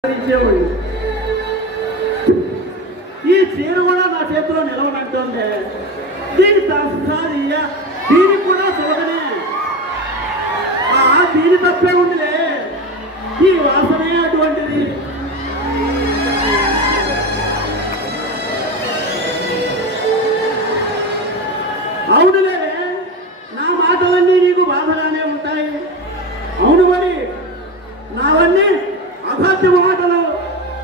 ఈ చీర కూడా నా చేతిలో నిలవనంటుండే దీని సంస్కారీయ దీనికి కూడా చూడనే దీని తప్పే ఉందిలే ఈ వాసనే అటువంటిది. అవునులే నా మాటలన్నీ నీకు బాధగానే ఉంటాయి. అవును మరి నావన్నీ అసాధ్య మాటలు,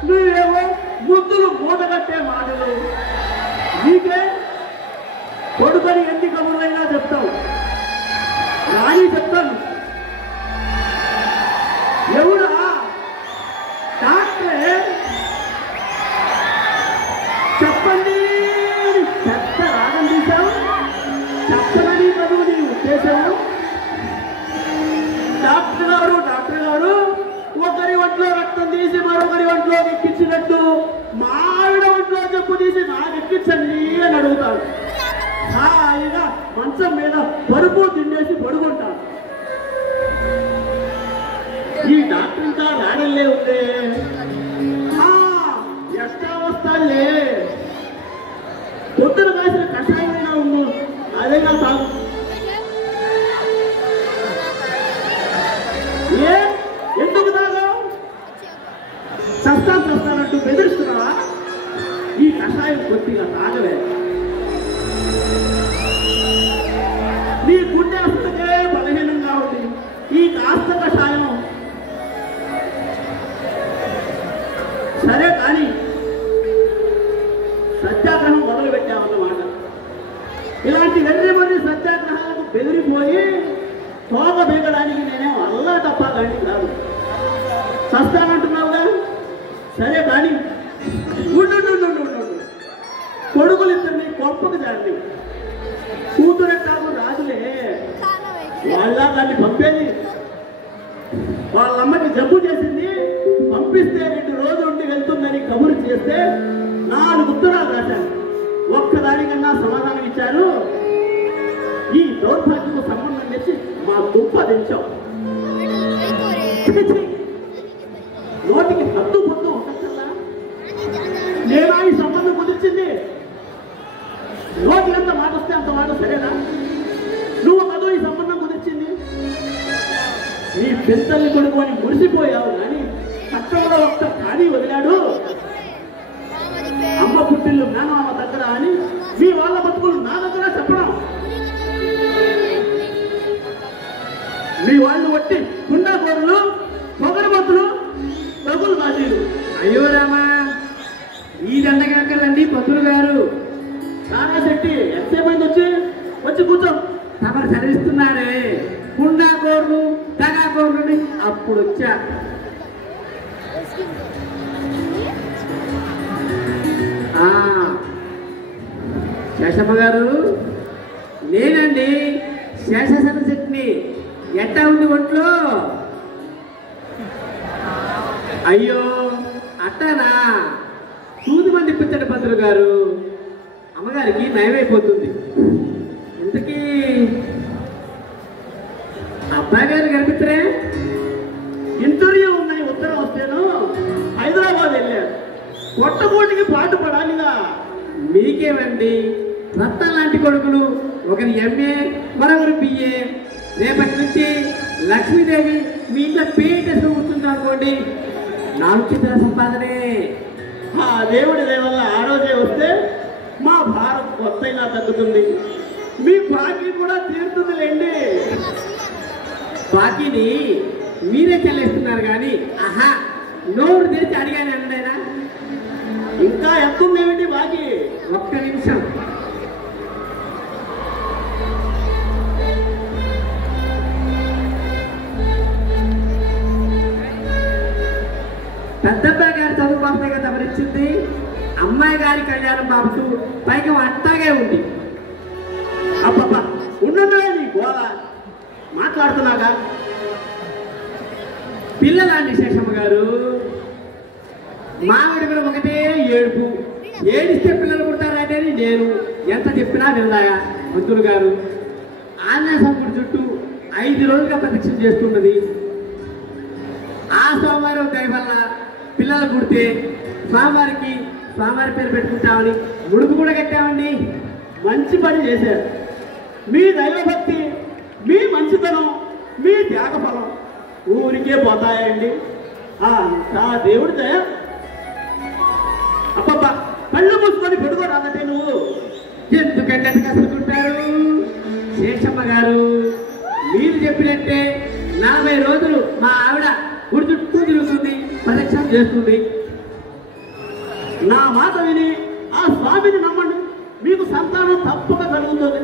నువ్వేవో ముద్దులు మూటగట్టే మాటలు. నీకే కొడుకని ఎన్ని కబుర్లైనా చెప్తావు, రాని చెప్తాను. ఎవరా డాక్టరే చెప్పండి చెత్త రాగం తీశావు, చెప్పనని చదువు నీ ఉద్దేశం. డాక్టర్ గారు ఒకరి ఒంట్లో రక్తం తీసి మరొకరి ఒంట్లో ఎక్కించినట్టు మా ఆవిడ ఒంట్లో చెప్పు తీసి నాకు ఎక్కించండి అని అడుగుతాడు. హాయిగా మంచం మీద పరుపు తిండేసి పడుకుంటాను. ఈ డాక్టర్ ఇంకా రాడల్లే ఉందే, ఎట్లా వస్తాలే పొద్దున కాసిన కషాయమైనా ఉంది అదేగా తాగు. ఎందుకు తాగా చస్తానంటూ బెదిరిస్తున్నావా? ఈ కషాయం కొద్దిగా తాగలే. నీ గుండె అసలుకే బలహీనంగా ఉంది. ఈ కాస్త కషాయం సరే కానీ సత్యాగ్రహం మొదలు పెట్టామన్నమాట. ఇలాంటి వెర్రి సత్యాగ్రహాలకు బెదిరిపోయి తోక బీగడానికి నేనేం అల్లా తప్ప కానీ కాదు. చస్తానంటున్నావుగా, సరే కానీ కొడుకులిద్దరిని గొప్పకు జారి కూతురెట్టాకు రాజులే వాళ్ళ దాన్ని పంపేది. వాళ్ళమ్మకి జబ్బు చేసింది, పంపిస్తే 2 రోజులు ఉండి వెళ్తుందని కబురు చేస్తే 4 ఉత్తరాలు రాశాను. ఒక్కదానికన్నా సమాధానం ఇచ్చారు. ఈ దౌర్భాగ్యకు సంబంధం తెచ్చి మా గొప్ప తెచ్చాం. నోటికి హద్దు పొద్దు ఉండక్కల్లా నేనా ఈ సంబంధం కుదిర్చింది? నోటి ఎంత మాట వస్తే అంత మాట సరేనా? నువ్వు కదో ఈ సంబంధం కుదిర్చింది. నీ పెద్దల్ని కొడుకు అని మురిసిపోయావు కానీ పట్టణంలో ఒక్క ఖాళీ వదిలాడు. అమ్మ పుట్టిల్లు మేనమామ దగ్గర అని మీ వాళ్ళ బతుకులు నా దగ్గర చెప్పడం. మీ వాళ్ళు వట్టి గుండాగోరులు, పొగరబొత్తులు, డబ్బులు బాజీలు. అయ్యో రామా, ఈ దండగండి పంతులు గారు. నానా శెట్టి ఎంతసేపు అయింది వచ్చి కూర్చో. తమరు చదివిస్తున్నారే గుండాగోర్లు దగాగోర్లు అప్పుడు వచ్చా. శేషమ్మ గారు, నేనండి శేషాసన శెట్టిని. ఎట్టా ఉంది ఒంట్లో? అయ్యో అట్టానా? సూది మంది పిచ్చటి పంతులు గారు, అమ్మగారికి నయమైపోతుంది. ఇంతకీ అబ్బాయి గారు కనిపించరే? ఇంటర్వ్యూ ఉన్నాయి, ఉత్తరం వస్తేను హైదరాబాద్ వెళ్ళారు. కొట్టబోటికి పాటు పడాలిగా. మీకేమండి రత్న లాంటి కొడుకులు, ఒకరి ఎంఏ మరొకరు బిఏ. రేపటి నుంచి లక్ష్మీదేవి మీ ఇంట్లో పేటేసి కూర్చుంటారు అనుకోండి, 4 చిత్ర సంపాదనే. ఆ దేవుడి దేవల్ల ఆ రోజే వస్తే మా భారత్ కొత్తైనా తగ్గుతుంది, మీ బాకీ కూడా తీరుతుందిలేండి. బాకీని మీరే చెల్లిస్తున్నారు కానీ ఆహా నోరు తెరిచి అడిగాను అన్నడైనా. ఇంకా ఎక్కువేమిటి బాకీ? ఒక్క నిమిషం. పెద్దబ్బాయి గారి చదువు బాబుగా తమరిచ్చింది. అమ్మాయి గారి కళ్యాణం బాబుతూ పైగా అట్టాగే ఉంది. అబ్బబ్బా ఉండదు నీ గోళ మాట్లాడుతున్నాగా. పిల్లలాంటి శేషమ్మ గారు, మామిడి మీద ఒకటే ఏడుపు. ఏడిస్తే పిల్లలు పుడతారనేది నేను ఎంత చెప్పినా విన్నాయా మంత్రులు గారు. ఆంజనేయ స్వామి చుట్టూ 5 రోజులుగా ప్రదక్షిణ చేస్తున్నది. ఆ సోమవారం దయ వల్ల పిల్లలు పుడితే స్వామివారి పేరు పెట్టుకుంటామని ముడుపు కూడా కట్టామండి. మంచి పని చేశారు. మీ దైవభక్తి, మీ మంచితనం, మీ త్యాగఫలం ఊరికే పోతాయండి. అంతా దేవుడి దయ. అబ్బబ్బా, కళ్ళు మూసుకొని పెట్టుకోరాదంటే నువ్వు ఎందుకంటే కసుకుంటారు శేషమ్మ గారు. మీరు చెప్పినట్టే 40 రోజులు మా ఆవిడ గుడి చుట్టూ తిరుగుతుంది, ప్రదక్షిణ చేస్తుంది. నా మాట విని ఆ స్వామిని నమ్మండి, మీకు సంతానం తప్పక కలుగుతుంది.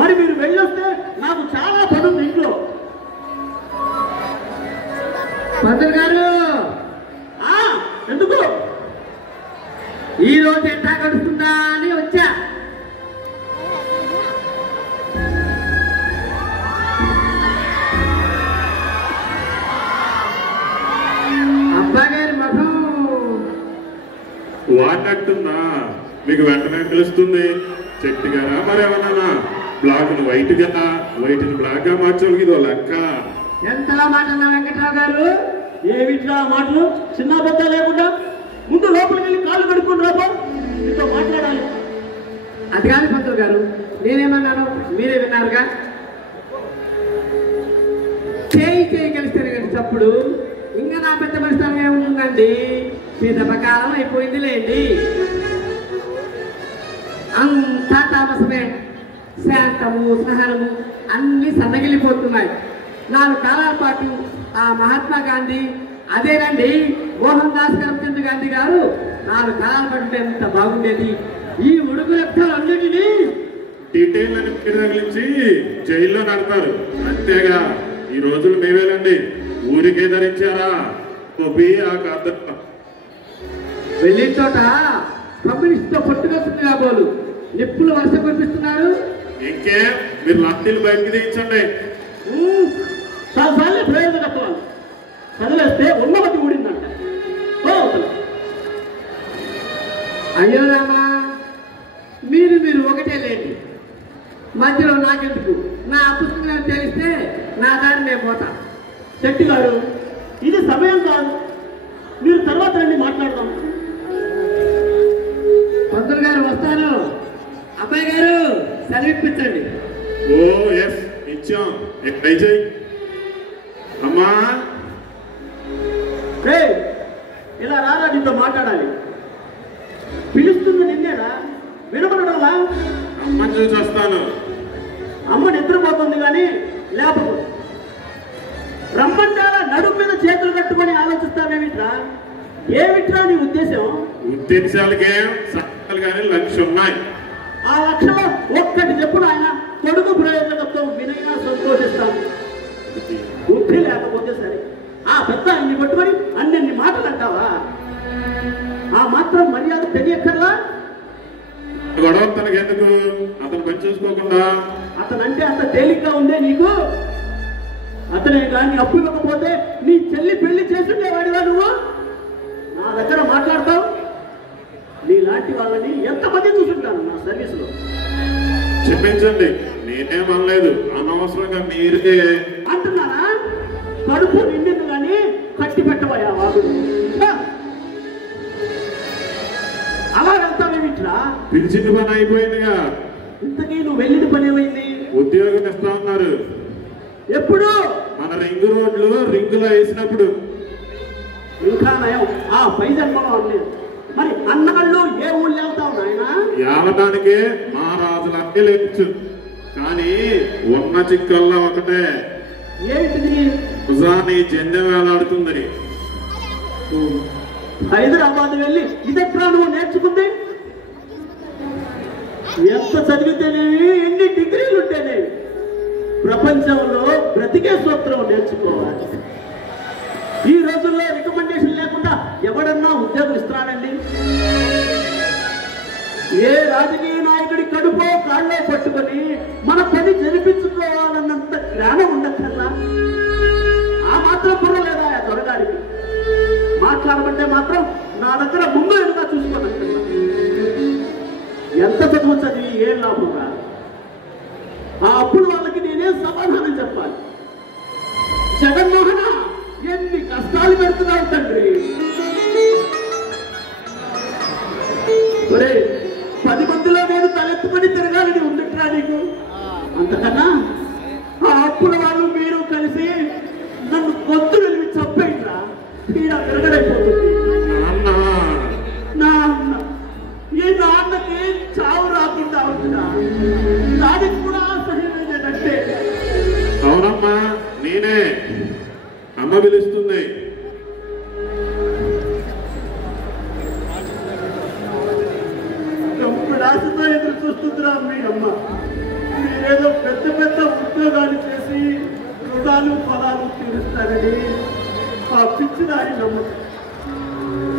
మరి మీరు వెళ్ళొస్తే నాకు చాలా పని ఉంది ఇంట్లో. పంతులు గారు ఎందుకు ఈ రోజు ఎట్లా గడుస్తుందా అని వచ్చా. అబ్బాగారి ముఖం వాడినట్టుందా? మీకు వెంటనే తెలుస్తుంది. చెట్టు గారా మరేమన్నా బ్లాక్ ను వైట్ గా, వైట్ ని బ్లాక్ గా మార్చోళ్ళకి ఇదో లెక్క. ఎంతలా మాటన్నా వెంకట్రావు గారు? ఏమిట్లా మాటలు? చిన్న పెద్ద లేకుండా ముందు లోపలికి వెళ్ళి కాళ్ళు కడుక్కొని రాబో, మీతో మాట్లాడాలి. అది కాదు పంతులు గారు, నేనేమన్నాను మీరే విన్నారుగా. చేయి కలిస్తేనే కానీ చప్పుడు ఇంకా నా పెద్ద పరిస్థితి ఏముందండి. సీతపకాలం అయిపోయింది లేండి. అంతా తామసమే. శాంతము, సహనము అన్ని సన్నగిలిపోతున్నాయి. 4 కాలాల పాటు ఆ మహాత్మా గాంధీ, అదేనండి మోహన్ దాస్ కరమ్చంద్ గాంధీ గారు 4 కాలాల పాటు ఎంత బాగుండేది. ఈ ఉడుకు లెక్కలన్నిటినీ డీటెయిల్ అని తగిలించి జైల్లో నడతారు. అంతేగా ఈ రోజులు మేవేలండి ఊరికే ధరించారా వెళ్ళిన చోట కమ్యూనిస్టుతో పట్టుకొస్తుంది కాబోలు నిప్పులు వర్షం కురిపిస్తున్నారు. ఇంకే మీరు లాఠీలు బయటకు దించండి. చాలాసార్లు ప్రయోజనత్వాలు చదివేస్తే ఉన్నమతి ఊడిందంట. అయ్యో రామా, మీరు ఒకటే లేండి. మధ్యలో నాకెందుకు? నా పుస్తకం తెలిస్తే నా దారి నేను పోతా. శెట్టి గారు, ఇది సమయం కాదు, మీరు తర్వాత రండి మాట్లాడదాం. పంతులు గారు వస్తాను. అబ్బాయి గారు చదివిపించండి. ఓ ఎస్ ఇచ్చాం. ట్రై చేయి అమ్మా. ఇలా రారా, నీతో మాట్లాడాలి. పిలుస్తుంది నిన్నేనా? వినపడలా? అమ్మని చూసి వస్తాను. అమ్మ నిద్రపోతుంది కానీ లేకపోతే రమ్మంటారా నడుము మీద చేతులు కట్టుకొని ఆలోచిస్తావేమిట్రా? ఏమిట్రా నీ ఉద్దేశం? ఉద్దేశాలకేం సత్యాలు కానీ లక్ష్యం ఉన్నాయి. ఆ లక్ష్యంలో ఒక్కటి చెప్పుడు ఆయన కొడుకు ప్రయోజనత్వం వినైనా సంతోషిస్తాను. బుద్ధి లేకపోతే సరే, ఆ పెద్ద అన్ని పట్టుకొని అన్ని మాటలు అంటావా? ఆ మాత్రం మర్యాద తెలియక్కర్లా? గొడవ తనకి ఎందుకు? అతను పని చూసుకోకుండా అతనంటే అంత తేలిగ్గా ఉందే నీకు? అతనే కానీ అప్పు ఇవ్వకపోతే నీ చెల్లి పెళ్లి చేసుండేవాడివా నువ్వు? నా దగ్గర మాట్లాడతావు? నీలాంటి వాళ్ళని ఎంతమంది చూసుంటాను నా సర్వీసులో. చెప్పించండి, నేనేమనలేదు. అనవసరంగా మీరే అంటున్నానా? కడుపు నిండింది కానీ కట్టి పెట్టబోయా వాడు. అలా వెళ్తావేమిట్రా? పిలిచిన పని అయిపోయిందిగా. ఇంతకీ నువ్వు వెళ్ళిన పని ఏమైంది? ఉద్యోగం ఇస్తా ఉన్నారు. ఎప్పుడు? మన రింగు రోడ్లు రింగులో వేసినప్పుడు. ఇంకా నయం, ఆ పై జన్మలో అన్నారు. మరి అన్నాళ్ళు ఏ ఊళ్ళు వెళ్తావు నాయన? ఏలటానికే మా రాజులన్నీ లేవచ్చు, కానీ ఉన్న చిక్కల్లో ఒకటే. ఏంటిది? నిజాన్ని జెండెం వేలాడుతుందని. హైదరాబాద్ వెళ్ళి ఇదెట్లా నువ్వు నేర్చుకుంది? ఎంత చదివితేనేవి, ఎన్ని డిగ్రీలు ఉంటేనేవి ప్రపంచంలో బ్రతికే సూత్రం నేర్చుకోవాలి. ఈ రోజుల్లో రికమెండేషన్ లేకుండా ఎవడన్నా ఉద్యోగం ఇస్తున్నాడండి? ఏ రాజకీయ నాయకుడి కడుపో కాళ్ళో పట్టుకొని మన పని జరిపించుకోవాలన్నంత జ్ఞానం ఉండక్కర్లా? ఆ మాత్రం బుర్రలేదా ఆ దొరగారికి? మాట్లాడమంటే మాత్రం నా దగ్గర ముందు ఎదుగా చూసుకోనక్కర్లా. ఎంత చదువు చదివి ఏం లాభంగా? ఆ అప్పుడు వాళ్ళకి నేనేం సమాధానం చెప్పాలి? జగన్మోహన, ఎన్ని కష్టాలు పెడుతున్నావు తండ్రి. ఒరే 10 మందిలో నేను తలెత్తుకొని తిరగాలని ఉందిట్రా నీకు? అంతకన్నా ఆ అప్పుల వాళ్ళు మీరు కలిసి నన్ను గొంతు వెళ్ళి చంపేట్రా, ఈడ విరగడైపోతుంది. నా అన్న ఈ నాన్నకి చావు రాకుండా ఉందా? దానికి కూడా సహించేటట్టే. అవునమ్మా, నేనే. అమ్మ పిలుస్తుంది. ఆశతో ఎదురు చూస్తుందిరా మీ అమ్మ. మీరేదో పెద్ద పెద్ద ఉద్యోగాలు చేసి రుణాలు పొలాలు తీరుస్తారని ఆ పిచ్చిదారి నమ్మకం.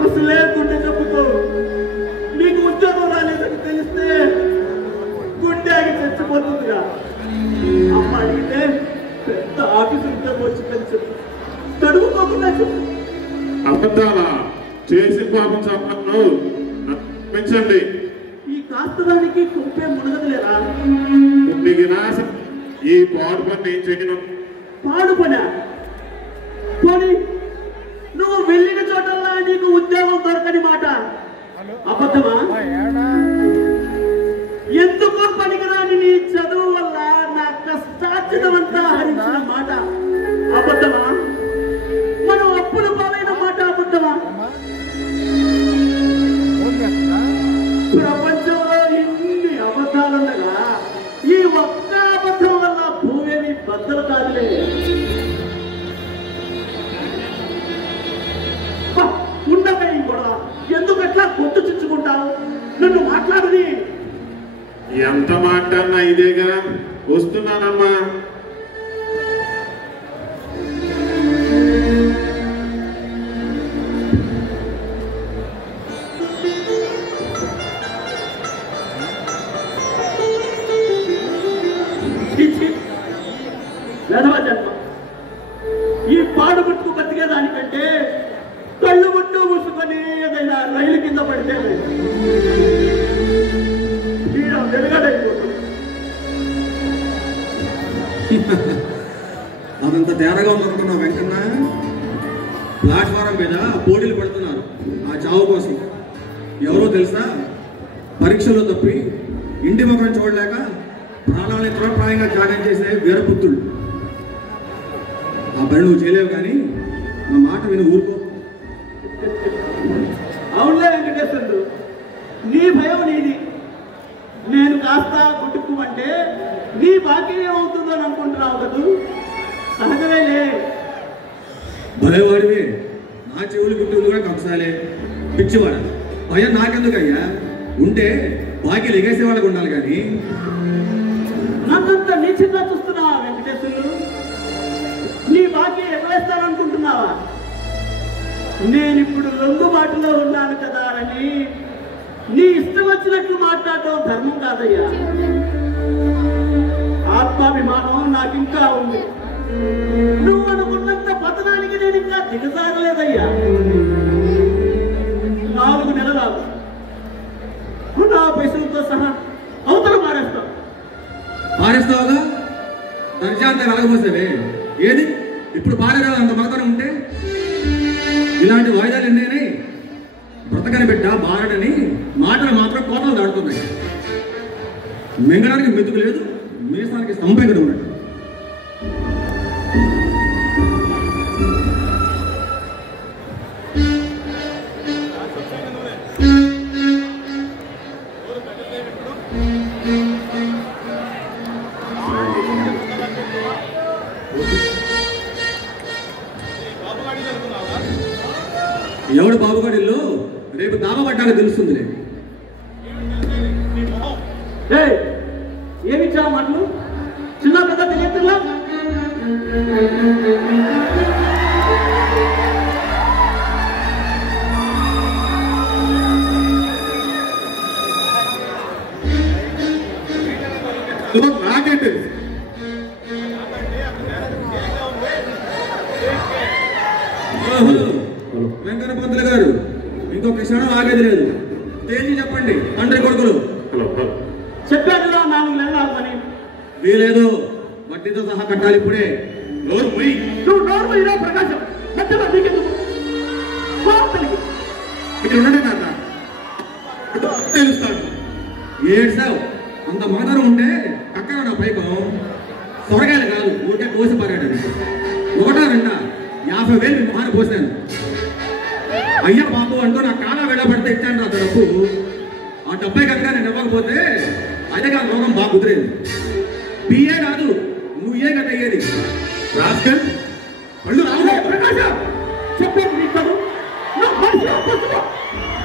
అసలే గుండె చెప్పుకో. నీకు ఉద్యోగం రాలేదని తెలిస్తే గుండె ఆగి చచ్చిపోతుందిరా. అమ్మ అడిగితే పెద్ద ఆఫీసు ఉద్యోగం వచ్చిందని చెప్పు, తడుగుకోకుండా చెప్పు. అబద్ధాలా? చేసి పాపం చెప్పను పెంచండి. ఈ కాస్తదానికి కుంపే మునగదులేరా? నీకు నాశం. ఈ పాడు పని నేను చేయను. పాడు పనా? పోనీ నువ్వు వెళ్ళిన చోటల్లా నీకు ఉద్యోగం దొరకని మాట అబద్ధమా? ఎందుకు పనికిరాని నీ చదువు వల్ల నా కష్టార్జితమంతా హరించిన మాట అబద్ధమా? మనం అప్పుల పాలైన మాట అబద్ధమా? ప్రపంచంలో ఇన్ని అబద్ధాలుండగా ఈ ఒక్క అబద్ధం వల్ల భూమి బద్దలు కాదులే. ఉండగా ఈ గొడవ ఎందుకట్లా గొంతు చుచ్చుకుంటావు? నన్ను మాట్లాడని. ఎంత మాట్లాడినా ఇదేగా. వస్తున్నానమ్మా. ఈ పాడు గుట్టుకు బతికేదానికంటే కళ్ళు ముట్టు మూసుకొని ఏదైనా రైలు కింద పడితే వెలుగడైపోతుంది. అదంత తేడాగా ఉందనుకున్నావు వెంకన్న. ప్లాట్ఫారం మీద పోటీలు పడుతున్నారు ఆ చావు కోసం. ఎవరో తెలుసా? పరీక్షలో తప్పి ఇంటి ముఖం చూడలేక ప్రాణాలని తృణప్రాయంగా త్యాగం చేసే వీరపుత్రులు. ఆ పని నువ్వు చేయలేవు, కానీ నా మాట విని ఊరుకో. అవునులే వెంకటేశ్వరుడు, నీ భయం నీది. నేను కాస్త గుట్టుకు అంటే నీ బాకీ ఏమవుతుందో అని అనుకుంటున్నావు కదూ? సహజమేలే. భయవాడివే. నా చెవులు గుట్టులు కూడా కంసాలే. పిచ్చివాడ భయం నాకెందుకయ్యా? ఉంటే బాకీ లెగేసే వాళ్ళకు ఉండాలి కానీ. నన్నంత నీచంగా చూస్తున్నావా వెంకటేశ్వరుడు? నీ బాకీ ఎగవేస్తాననుకుంటున్నావా? నేనిప్పుడు లొంగుబాటులో ఉన్నాను కదా అని నీ ఇష్టం వచ్చినట్లు మాట్లాడటం ధర్మం కాదయ్యా. ఆత్మాభిమానం నాకింకా ఉంది. నువ్వు అనుకున్నంత పతనానికి నేను ఇంకా దిగజారలేదయ్యా. 4 నెలలు నా పైసలతో సహా అవతల మారేస్తావు. పారేస్తావుగా? దర్జాంత వెలగబోసేవే. ఏది ఇప్పుడు పారేరాదు అంత మాత్రం ఉంటే? ఇలాంటి వాయిదాలు ఎన్నేనే. బ్రతకని బిడ్డ బారడని మాటలు మాత్రం కోటలు దాడుతున్నాయి. మింగడానికి మెతుకు లేదు, మీసానికి సంపేకడం ఉన్నట్టు. ఎవడు బాబుగాడిల్లో రేపు దామ పడ్డాక తెలుస్తుందిలే. ఏమిచ్చా మాటలు? చిన్న పెద్ద తెలియట్లా? నాకే తెలుసు. వెంకన్న పంతులు గారు, ఇంకొక క్షణం ఆగేది లేదు. తేల్చి చెప్పండి తండ్రి కొడుకులు. చెప్పాడుగా 4 నెలలు ఆగమని. వీలేదు, వడ్డీతో సహా కట్టాలి ఇప్పుడే. నువ్వు నోరు మీద ప్రకాశం మధ్యలో నీకెందుకు? ఇక్కడ ఉండండి నాన్న. ఏడ్సావు అంత మాత్రం ఉంటే అక్కడ నా పైకం త్వరగాయలు కాదు ఊరికే కోసి పారాడు. ఒకటా రెండా 50,000 మీ మొహాన్ని పోసాను. అయ్యా బాబు అంటూ నా కాలా వెళ్ళబడితే ఇచ్చాను రా డబ్బు. ఆ డబ్బే కనుక నేను ఇవ్వకపోతే అదే కాదు రోగం బాగా కుదిరేది. బిఏ కాదు నువ్వు ఏ కదా అయ్యేది. రాస్కల్ పళ్ళు రావు చెప్పండి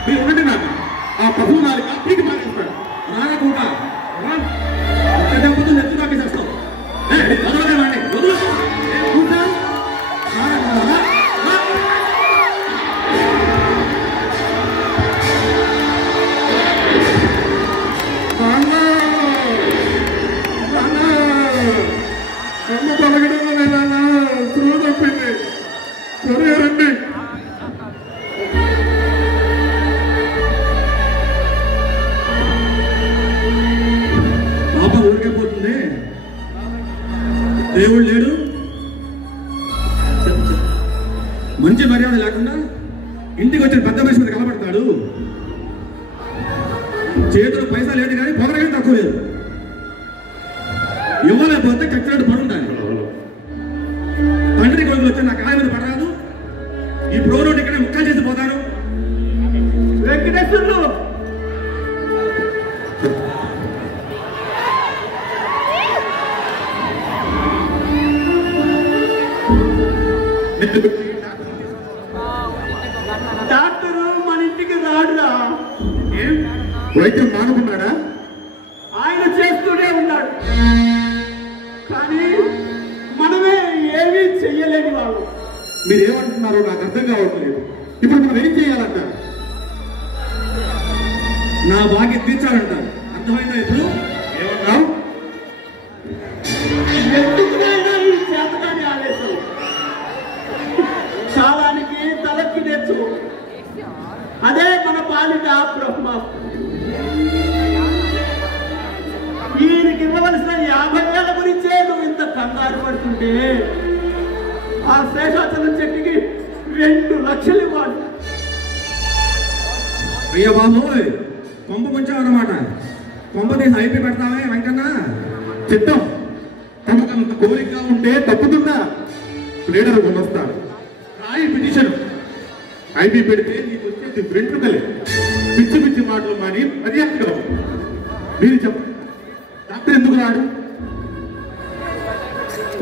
మీరు ఉండండి. నాకు ఆ పశువు నాలుక పీకి మారేస్తాడు. రాకుండా దెబ్బతో నెత్తి తాకేసేస్తావు. వదలదేమండి వదులు. అమ్మ పలకడం స్లో తప్పింది. త్వరగా రండి. పాప ఊరికే పోతుంది. దేవుడు లేడు. మంచి మర్యాద లేకుండా ఇంటికి వచ్చిన పెద్ద మనిషి మీద కలబడతాడు. చేతులు పైసా లేదు కానీ పొగరగా తక్కువ లేదు. ఇవ్వలేకపోతే చచ్చినట్టు పడుంటాను. తండ్రి కొడుకులు వచ్చి నా కాయ మీద పడరాదు. ఈ ప్రోరోడ్ ఇక్కడే ముక్కలు చేసి పోతాను. వెంకటేశ్వర్లు డాక్టరు మన ఇంటికి రాడురా. ఏం వైద్యం మానుకున్నాడా? ఆయన చేస్తూనే ఉన్నాడు కానీ మనమే ఏమీ చెయ్యలేని వాళ్ళు. మీరేమంటున్నారో నాకు అర్థం కావట్లేదు. ఇప్పుడు మనం ఏం చేయాలంట? నా బాకి తీర్చాలంటారు. అర్థమైందా ఇప్పుడు? ఏమన్నావు? ఎందుకునైనా ఈ చేతకాని ఆవేశం. కాలానికి తలకి నేర్చు. అదే మన పాలిట బ్రహ్మాస్త్రం. ఈయనకి ఇవ్వవలసిన 50,000 గురించే నువ్వు ఇంత కంగారు పడుతుంటే ఆ శేషాచలం చెట్టుకి 2 లక్షలు ఇవ్వాలి. అయ్యా బాబోయ్ కొంప ముంచావన్నమాట. కొంప తీసి అయిపి పెడతామే వెంకన్న. చిత్తం తమకంత కోరికగా ఉంటే తప్పుతుందా? ప్లేడర్ కొనొస్తాడు. రాయి పిటిషన్. ఐపీ పెడితే నీకు వచ్చేది వెంట్రుకలే. పిచ్చి పిచ్చి మాటలు మాని మర్యాద. మీరు చెప్పండి, డాక్టర్ ఎందుకు రాడు?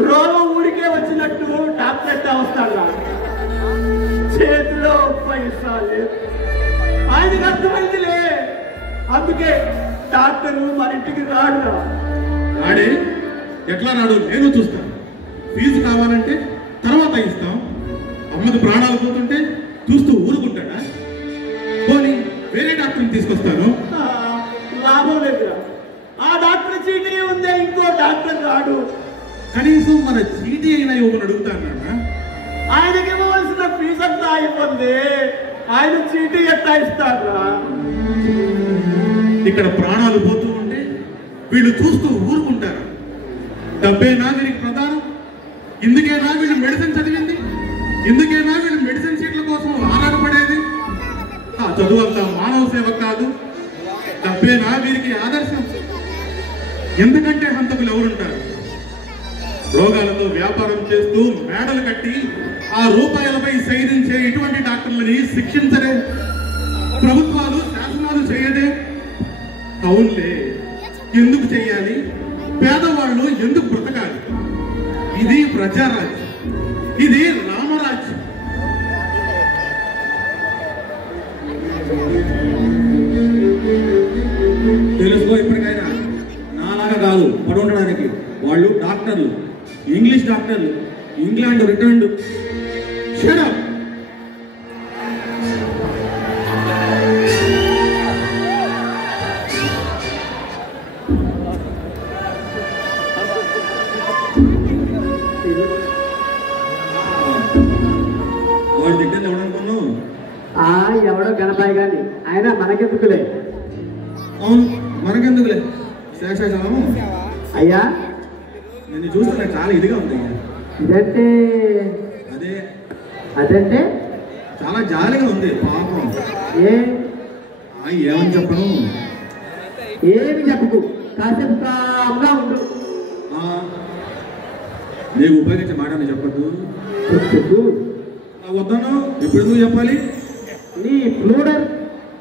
రోగం ఊరికే వచ్చినట్టు డాక్టర్ వస్తాడా? చేతిలో పైసా లేదు. ఆయనకు అర్థమైందిలే. అందుకే డాక్టరు మన ఇంటికి రాడురా. రాడే? ఎట్లా రాడు నేను చూస్తాను. ఫీజు కావాలంటే తర్వాత ఇస్తాం. అమ్మకి ప్రాణాలు పోతుంటే చూస్తూ ఊరుకుంటాడా? పోనీ వేరే డాక్టర్ని తీసుకొస్తాను. లాభం లేదురా. ఆ డాక్టర్ చీటీ ఉందే, ఇంకో డాక్టర్ రాడు. కనీసం మన చీటీ అయినా ఇవ్వమని అడుగుతాను. ఆయనకి ఇవ్వవలసిన ఫీజు అంతా అయిపోయింది. ఆయన చీటీ ఎట్లా ఇస్తారా? ఇక్కడ ప్రాణాలు పోతూ ఉంటే వీళ్ళు చూస్తూ ఊరుకుంటారు. డబ్బేనా వీరికి ప్రధానం? ఇందుకేనా వీళ్ళు మెడిసిన్ చదివింది? ఇందుకేనా వీళ్ళు మెడిసిన్ సీట్ల కోసం ఆధారపడేది? ఆ చదువు అంతా మానవ సేవ కాదు. డబ్బేనా వీరికి ఆదర్శం? ఎందుకంటే హంతకులు ఎవరుంటారు? రోగాలతో వ్యాపారం చేస్తూ మేడలు కట్టి ఆ రూపాయలపై సైరించే ఇటువంటి డాక్టర్లని శిక్షించరే? ప్రభుత్వాలు శాసనాలు చేయదే? అవునులే, ఎందుకు చెయ్యాలి? పేదవాళ్ళు ఎందుకు బ్రతకాలి? ఇది ప్రజారాజ్యం, ఇది రామరాజ్యం. తెలుసుకో ఇప్పటికైనా. నాలాగా కాదు పడి ఉండడానికి. వాళ్ళు డాక్టర్లు, ఇంగ్లీష్ డాక్టర్లు, ఇంగ్లాండ్ రిటర్న్డ్. Shut up! వాడు తిట్టింది ఎవడనుకున్నావు? ఎవడో గణపాయి కానీ ఆయన మనకెందుకులే. అవును మనకెందుకులే. శేషాచలము అయ్యా నిన్ను చూస్తే నాకు చాలా ఇదిగా ఉంది. ఇదంటే అదే అదంటే చాలా జాలిగా ఉంది పాపం. ఏ ఏమని చెప్పను. ఏమి చెప్పకు, కాసేపు కామ్గా ఉండు. నీకు ఉపయోగించే మాట చెప్పద్దు. చెప్పు. వద్దను ఇప్పుడు ఎందుకు చెప్పాలి? నీ ఫ్లూడర్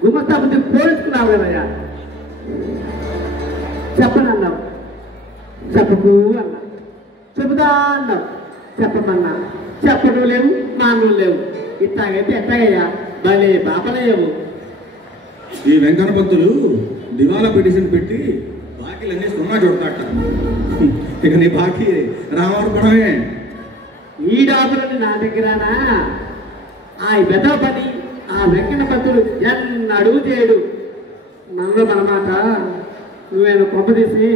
గుమస్తాపతి పోల్చుకున్నావు కదయ్యా. చెప్పనన్నావు, చెప్పకు అన్నా. చెబుదా అన్నావు, చెప్పమన్నా. చెప్పడం లేవు, మానవులు లేవు. ఇట్లాగైతే ఎట్లాగయ్యా? భలే బాపలేవు. ఈ వెంకన్న భక్తులు దివాలా పిటిషన్ పెట్టి బాకీలన్నీ సున్నా చూడతాట. ఇక నీ బాకీ రామవరపడమే. ఈ డాబులని నా దగ్గరనా? ఆ వెదవ పని ఆ వెంకన్న భక్తులు ఎన్నడూ చేయడు. నన్ను మనమాట నువ్వేను కొంప తీసి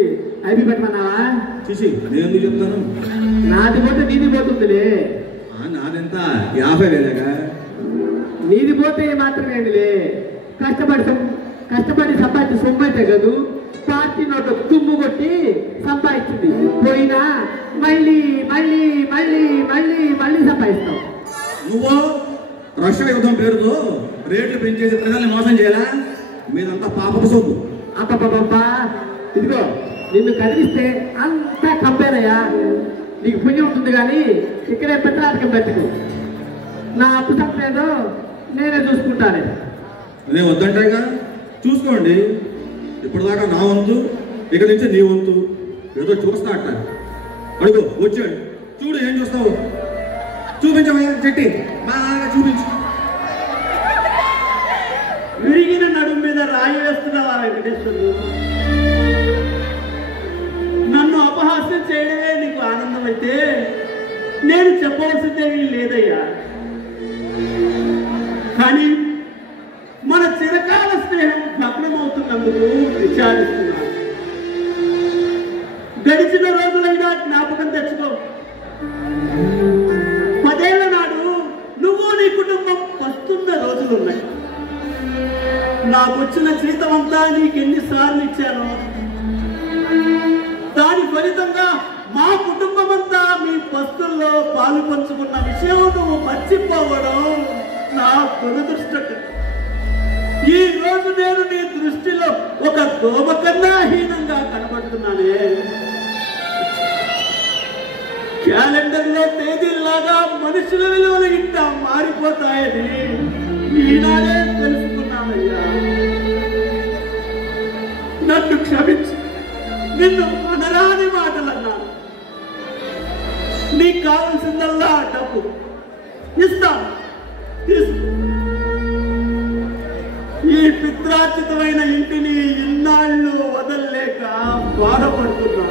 ఐపీ పెట్టమన్నావా? చూసి నేను ఎందుకు చెప్తాను? నాది పోతే నీది పోతుందిలే. నాదెంత 50,000గా? నీది పోతే మాత్రమేమిలే. కష్టపడి సంపాదించి సొమ్ము అయితే కదూ. పార్టీ నోట్లో తుమ్ము కొట్టి సంపాదించింది పోయినా మళ్ళీ మళ్ళీ మళ్ళీ మళ్ళీ మళ్ళీ సంపాదిస్తావు. నువ్వు రష్యా యుద్ధం పేరుతో రేట్లు పెంచేసి ప్రజల్ని మోసం చేయాలా? మీదంతా పాపపు సొమ్ము. అబ్బబ్బబ్బా, ఇదిగో నిన్ను కదిలిస్తే అంతా కంపేరయ్యా. నీకు పుణ్యం ఉంటుంది కానీ ఇక్కడే పెద్దరాటకం పెట్టుకు. నా అప్పు తప్పలేదో నేనే చూసుకుంటానే. అదే వద్దంటాయిగా, చూసుకోండి. ఇప్పటిదాకా నా వంతు, ఇక నుంచి నీ వంతు. ఏదో చూస్తా అట్ట. అడుగు వచ్చాడు, చూడు ఏం చూస్తావు. చూపించవయ్యా చెట్టి, బాగా చూపించు. విరిగిన నడుము మీద రాయి వేస్తున్నావా వెంకటేశ్వరుడు? నన్ను అపహాస్యం చేయడమే నీకు ఆనందం అయితే నేను చెప్పవలసిందేమీ లేదయ్యా. కానీ మన చిరకాల స్నేహం భగ్నమవుతున్నందుకు విచారిస్తున్నాను. గడిచిన రోజులైనా జ్ఞాపకం తెచ్చుకో. 10 ఏళ్ల నాడు నువ్వు నీ కుటుంబం వస్తున్న రోజులున్నాయి. నాకు వచ్చిన జీతం అంతా నీకు ఎన్నిసార్లు ఇచ్చాను. దాని ఫలితంగా మా కుటుంబం అంతా మీ పస్తుల్లో పాలు పంచుకున్న విషయం నువ్వు మర్చిపోవడం నా దురదృష్టం. ఈ రోజు నేను నీ దృష్టిలో ఒక దోమ కన్నా హీనంగా కనబడుతున్నానే. క్యాలెండర్లో తేదీలాగా మనుషుల విలువలు ఇంట మారిపోతాయని ఈనాడే తెలుసుకున్నానయ్యా. నన్ను క్షమించి నిన్ను అనరాని మాటలన్నాను. నీకు కావలసిందల్లా డబ్బు ఇస్తాను, తీసుకో. ఈ పిత్రార్జితమైన ఇంటిని ఇన్నాళ్ళు వదల్లేక బాధపడుతున్నా.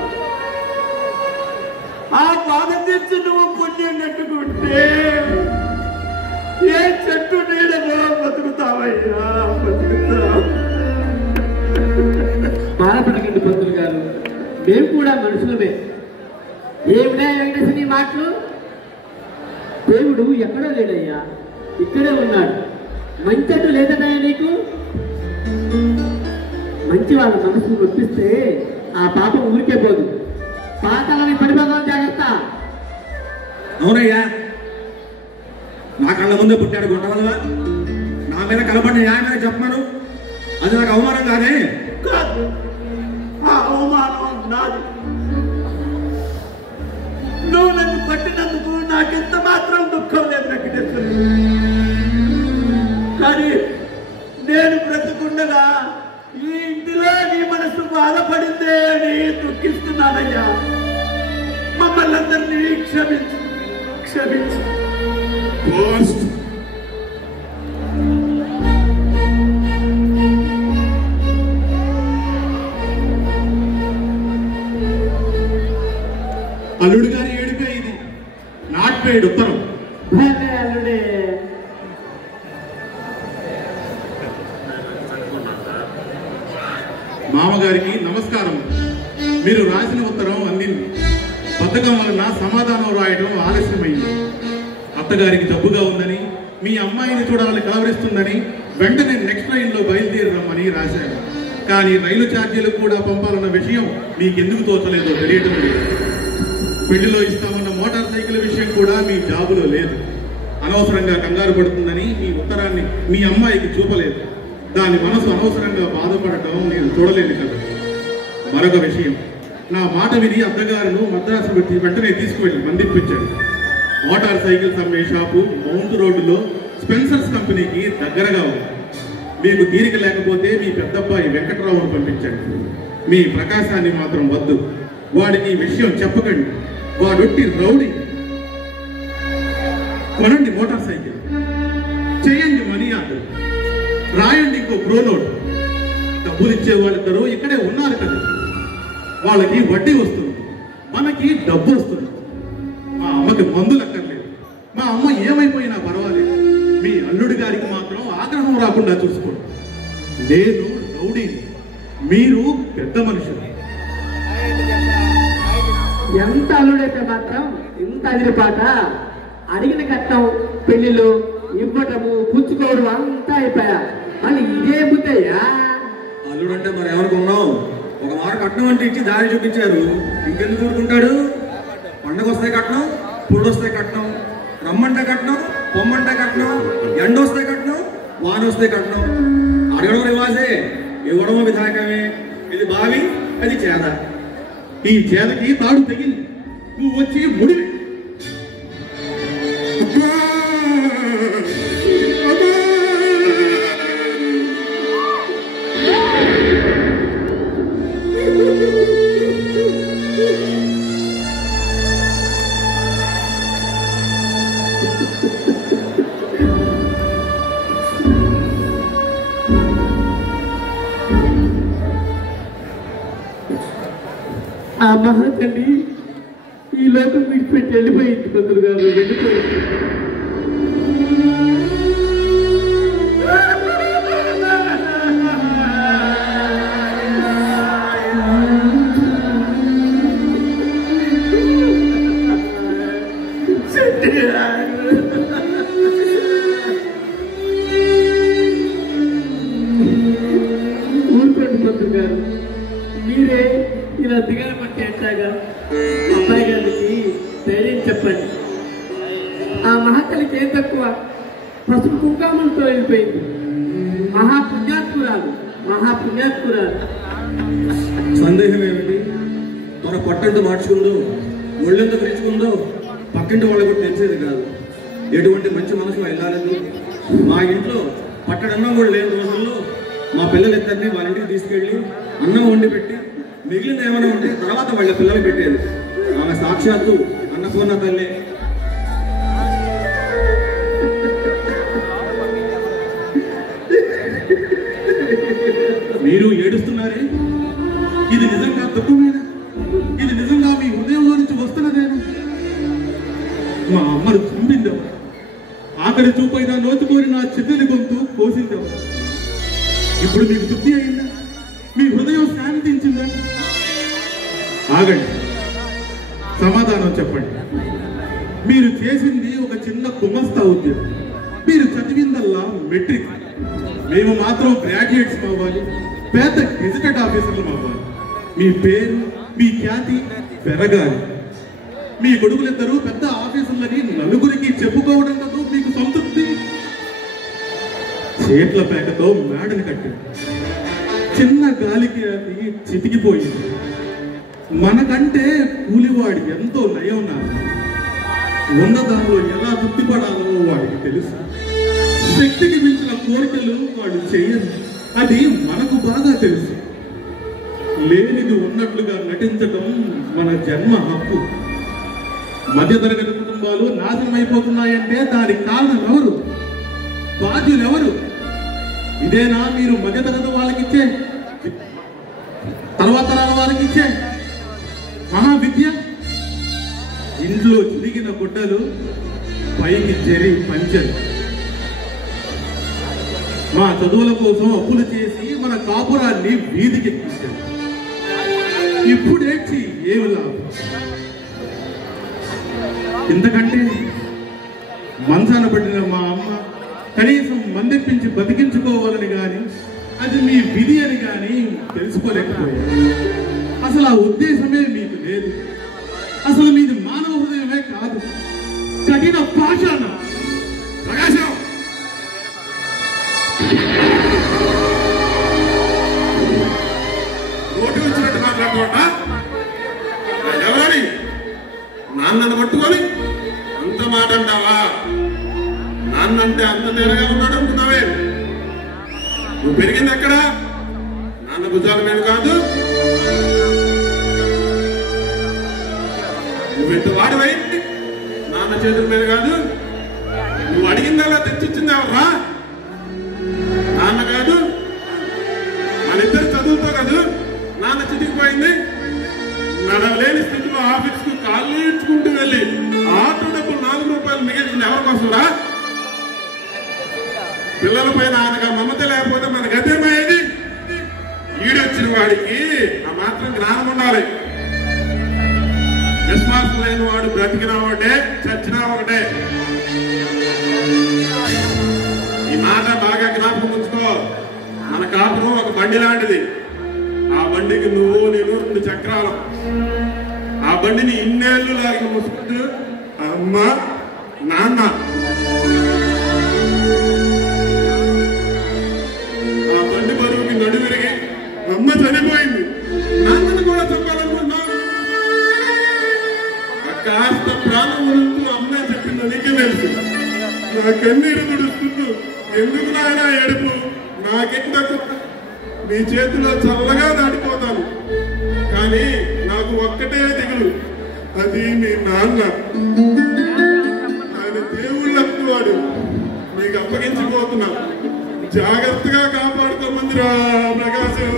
ఆ బాధ తెచ్చి నువ్వు పుణ్యం కట్టుకుంటే ఏ చెట్టు నీడలో బతుకుతావయ్యా, బతుకుతావు. బాధపడకండి పంతులు గారు, మేము కూడా మనుషులమే. ఏమిటా వెంకటేశ్వర నీ మాటలు? దేవుడు ఎక్కడో లేడయ్యా, ఇక్కడే ఉన్నాడు. మంచట్టు లేదన్నాయా నీకు? మంచి వాళ్ళ మనసును నొప్పిస్తే ఆ పాపం ఊరికే పోదు, పాతాలని పడిపోదాం. జాగ్రత్త. అవునయ్యా, నా కళ్ళ ముందే పుట్టాడు గుంటవల్లా. నా మీద కలపడిన న్యాయం మీద చెప్పమను. అది నాకు అవమానం కాదే. కాదు, ఆ అవమానం నాది. నువ్వు నన్ను పట్టినందుకు నాకెంత మాత్రం దుఃఖం లేదు వెంకటేశ్వరుడు. కానీ నేను బ్రతుకుండగా ఈ ఇంటిలో నీ మనసు బాధపడిందే అని దుఃఖిస్తున్నానయ్యా. మమ్మల్ని అందరినీ క్షమించు, క్షమించు. అల్లుడు గారి ఏడిపే ఇది, నాట్ పేడ్ ఉత్తరం. అల్లుడే, మామగారికి నమస్కారం. మీరు రాసిన ఉత్తరం అందింది. బద్ధకం వలన సమాధానం రాయడం ఆలస్యమైంది. అత్తగారికి జబ్బుగా ఉందని, మీ అమ్మాయిని చూడాలని కలవరిస్తుందని వెంటనే నెక్స్ట్ ట్రైన్లో బయలుదేరి రమ్మని రాశారు. కానీ రైలు ఛార్జీలు కూడా పంపాలన్న విషయం మీకెందుకు తోచలేదో తెలియటం లేదు. పెళ్లిలో ఇస్తామన్న మోటార్ సైకిల్ విషయం కూడా మీ జాబులో లేదు. అనవసరంగా కంగారు పడుతుందని మీ ఉత్తరాన్ని మీ అమ్మాయికి చూపలేదు. దాని మనసు అనవసరంగా బాధపడటం నేను చూడలేదు కదా. మరొక విషయం, నా మాట విని అత్తగారును మద్రాసు వెంటనే తీసుకువెళ్ళి మందిపించాడు. మోటార్ సైకిల్స్ అమ్మే షాపు మౌంట్ రోడ్డులో స్పెన్సర్స్ కంపెనీకి దగ్గరగా ఉంది. మీకు తీరిక లేకపోతే మీ పెద్దబ్బాయి వెంకట్రావును పంపించండి. మీ ప్రకాశాన్ని మాత్రం వద్దు. వాడికి ఈ విషయం చెప్పకండి. వాడొట్టి రౌడీ. కొనండి మోటార్ సైకిల్, చేయండి మనీ ఆర్డర్, రాయండి ఇంకో ప్రోనోట్. డబ్బులు ఇచ్చే వాళ్ళిద్దరూ ఇక్కడే ఉన్నారు కదా. వాళ్ళకి వడ్డీ వస్తుంది, మనకి డబ్బు వస్తుంది. మా అమ్మకి మందులు అక్కర్లేదు. మా అమ్మ ఏమైపోయినా పర్వాలేదు. మీ అల్లుడి గారికి మాత్రం ఆగ్రహం రాకుండా చూసుకోండి. నేను రౌడీని, మీరు పెద్ద మనుషులు. ఎంత అల్లుడైతే మాత్రం ఇంత అదిరిపాట. అడిగిన కట్నం, పెళ్లిలో ఇవ్వటము, పుచ్చుకోవడం అంతా అయిపోయా. మళ్ళీ ఇదే బుద్ధయ్యా. అల్లుడు అంటే మరి ఎవరికున్నావు? ఒక మాట కట్నం అంటే ఇచ్చి దారి చూపించారు, ఇంకెందుకు ఊరుకుంటాడు? పండగ వస్తే కట్నం, పురుడు వస్తే కట్నం, రమ్మంటే కట్నం, పొమ్మంటే కట్నం, ఎండ వస్తే కట్నం, వాన వస్తే కట్నం. అడగడం రివాజే, ఇవ్వడమో విధాయకమే. ఇది బావి, అది చేద. ఈ చేదకి తాడు తెగింది, నువ్వు వచ్చి ముడివి. ఆ మహాతల్లి ఈ లోకం విడిచిపెట్టి వెళ్ళిపోయింది. పంతులు గారు వెళ్ళిపోయింది. ఊరుకోండి పంతులు గారు, మీరే ఇలా దిగాలు పట్టి ఎట్టాగా. అబ్బాయి గారికి ధైర్యం చెప్పండి. ఆ మహాతల్లికి ఏం తక్కువ? పసుపు కుంకామంతో వెళ్ళిపోయింది. మహాపుణ్యాత్మురాలు, మహాపుణ్యాత్మురాలు. సందేహం ఏమిటి? తన పట్టంత మార్చుకుందో, ఒళ్ళెంత విరుచుకుందో పక్కింటి వాళ్ళకు కూడా తెలిసేది కాదు. ఎటువంటి మంచి మనసులో వెళ్ళాలేదు. మా ఇంట్లో పట్టడన్నం కూడా లేని రోజుల్లో మా పిల్లలిద్దరిని వాళ్ళ ఇంటికి తీసుకెళ్ళి అన్నం వండి పెట్టి మిగిలిన ఏమైనా ఉంటే తర్వాత వాళ్ళ పిల్లలు పెట్టేది. ఆమె సాక్షాత్తు అన్నపూర్ణ తల్లి. మీరు ఏడుస్తున్నారే, ఇది నిజంగా దుఃఖమేనా? ఇది నిజంగా మీ హృదయంలో నుంచి వస్తున్నదేనా? మా అమ్మను చంపిందెవరు? ఆఖరి చూపైనా నోచుకోని నా చెల్లెలి గొంతు కోసిందెవరు? ఇప్పుడు మీకు తృప్తి అయిందా? మీ హృదయం శాంతించిందా? ఆగండి, సమాధానం చెప్పండి. మీరు చేసింది ఒక చిన్న గుమస్తా ఉద్యోగం. మీరు చదివిందల్లా మెట్రిక్. మేము మాత్రం గ్రాడ్యుయేట్స్ అవ్వాలి, పెద్ద గెజిటెడ్ ఆఫీసర్లు అవ్వాలి. మీ పేరు, మీ ఖ్యాతి పెరగాలి. మీ కొడుకులిద్దరూ పెద్ద ఆఫీసర్లని నలుగురికి చెప్పుకోవడం కదా మీకు సంతృప్తి. చేట్ల పేకతో మేడని కట్టింది, చిన్న గాలికి అది చితికిపోయింది. మనకంటే కూలివాడి ఎంతో నయం నాకు. ఉన్నదానిలో ఎలా తృప్తిపడాలో వాడికి తెలుసు. శక్తికి మించిన కోరికలు వాడు చేయరు, అది మనకు బాగా తెలుసు. లేనిది ఉన్నట్లుగా నటించటం మన జన్మ హక్కు. మధ్యతరగతి కుటుంబాలు నాశనం అయిపోతున్నాయంటే దానికి కారణం ఎవరు? బాధ్యులు ఎవరు? ఇదేనా మీరు మధ్యతరగతి వాళ్ళకి ఇచ్చే, తర్వాత తరాల వారికి ఇచ్చే మహావిద్య? ఇంట్లో చిరిగిన గుడ్డలు పైకి చెరి పంచరు. మా చదువుల కోసం అప్పులు చేసి మన కాపురాన్ని వీధికి ఎక్కించారు. ఇప్పుడేంటి ఏమి లాభం? ఇంతకంటే మంచాన పడిన మా అమ్మ కనీసం మందెప్పించి బతికించుకోవాలని కానీ, అది మీ విధి అని కానీ తెలుసుకోలేకపోయారు. అసలు ఆ ఉద్దేశమే మీకు లేదు. అసలు మీది మానవ హృదయమే కాదు, కఠిన పాషాణ. ప్రకాశం నువ్వు పెరిగింది ఎక్కడ? నాన్న భుజాల మీద కాదు. నువ్వు ఎంత వాడివైంది నాన్న చేతుల మీద కాదు. నువ్వు అడిగిందల్లా తెచ్చిచ్చింది ఎవర్రా? నాన్న కాదు. మన ఇద్దరు చదువుతో కాదు నాన్న చితికిపోయింది. నడవలేని స్థితిలో ఆఫీస్ కు కాళ్ళు ఇచ్చుకుంటూ వెళ్ళి ఆటో డబ్బులు 4 రూపాయలు మిగిలింది ఎవరి కోసంరా? పిల్లల పైన ఆయనగా మమత లేకపోతే మన గతేమయ్యేది. ఈడొచ్చిన వాడికి ఆ మాత్రం జ్ఞానం ఉండాలి. విశ్వాసం లేని వాడు బ్రతికినా ఒకటే, చచ్చినా ఒకటే. ఈ మాట బాగా జ్ఞాపకం ఉంచుకో. మన కాపురం ఒక బండి లాంటిది. ఆ బండికి నువ్వు నేను 2 చక్రాలు. ఆ బండిని ఇన్నేళ్లు లాగిన ముసుకుంటూ అమ్మ నాన్న. ఆ బండి బరువుకి నడువిరిగి అమ్మ చనిపోయింది. నాన్నని కూడా చెప్పాలనుకుంటున్నాను. కాస్త ప్రాణం వదులుతూ అమ్మాయి చెప్పింది నీకే తెలుసు. నా కన్నీరు తుడుస్తుంటూ ఎందుకు నాయన ఏడుపు, నాకెంత నీ చేతిలో చల్లగా దాటిపోతాను. కానీ నాకు ఒక్కటే దిగులు, అది మీ నాన్న. ఆయన దేవుళ్ళకు వాడు. నీకు అప్పగించిపోతున్నా. జాగ్రత్తగా కాపాడుకోమందిరా ప్రకాశం.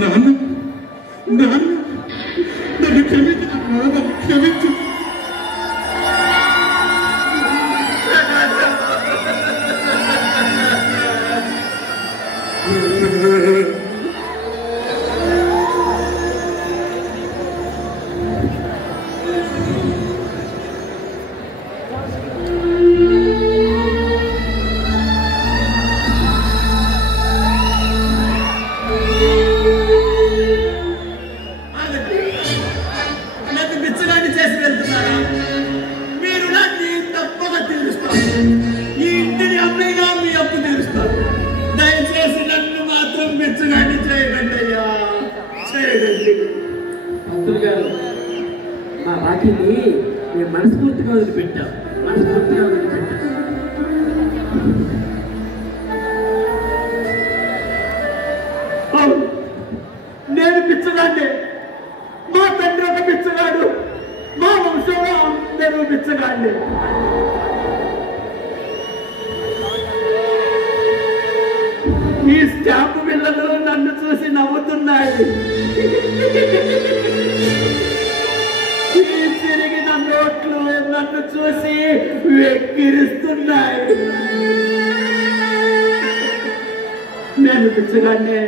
నాన్న నాన్న నన్ను క్షమించు, నన్ను క్షమించు. పంతులు గారు, మా వాటిని మేము మనస్ఫూర్తిగా వదిలిపెట్టాం. నేను పిచ్చగానే. మా తండ్రి ఒక పిచ్చగాడు. మా వంశంలో అందరూ పిచ్చగానే. ఈ స్టాంపు పిల్లలు నన్ను చూసి నవ్వుతున్నాయి. ఈ తిరిగిన నోట్లు నన్ను చూసి వెక్కిరిస్తున్నాయి. నేను పిచ్చగానే.